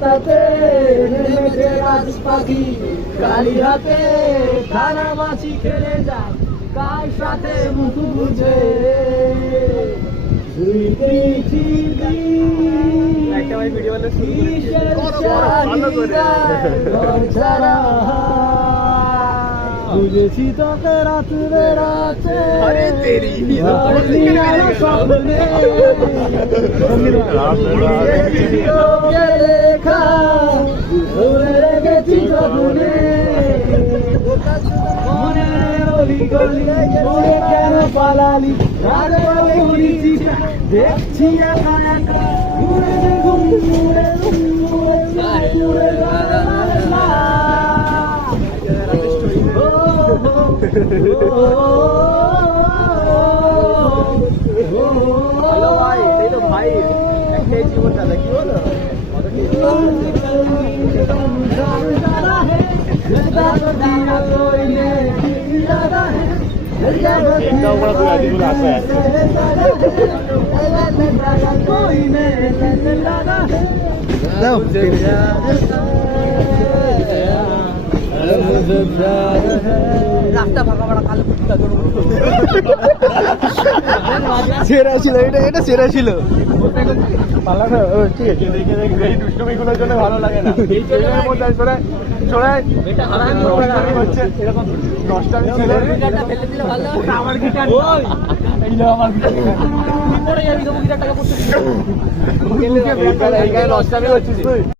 তাতে নেমেছে রাজ পাখি কালি হাতে খানা মাছি খেলে যায় কার সাথে মুখ বুঝে বুঝেছি তোকে রাত বেড়াতে স্বপ্নে লেখা ধরে রেখেছি স্বপ্নে কেন পালালি দেখছি একা একা হ্যালো ভাই, এই তো ভাই একটাই জীবন দাদা কি বলো রাস্তা ফাঁকা ফাঁকা কালো সেরা ছিল এটা সেরা ছিল ঠিক আছে দেখে দেখে এই দুষ্টমিগুলোর জন্য ভালো লাগে না এই ছেলের মধ্যে হচ্ছে এরকম নষ্টামি ছেলে আমার গিটার আমার গিটার নষ্টামি হচ্ছে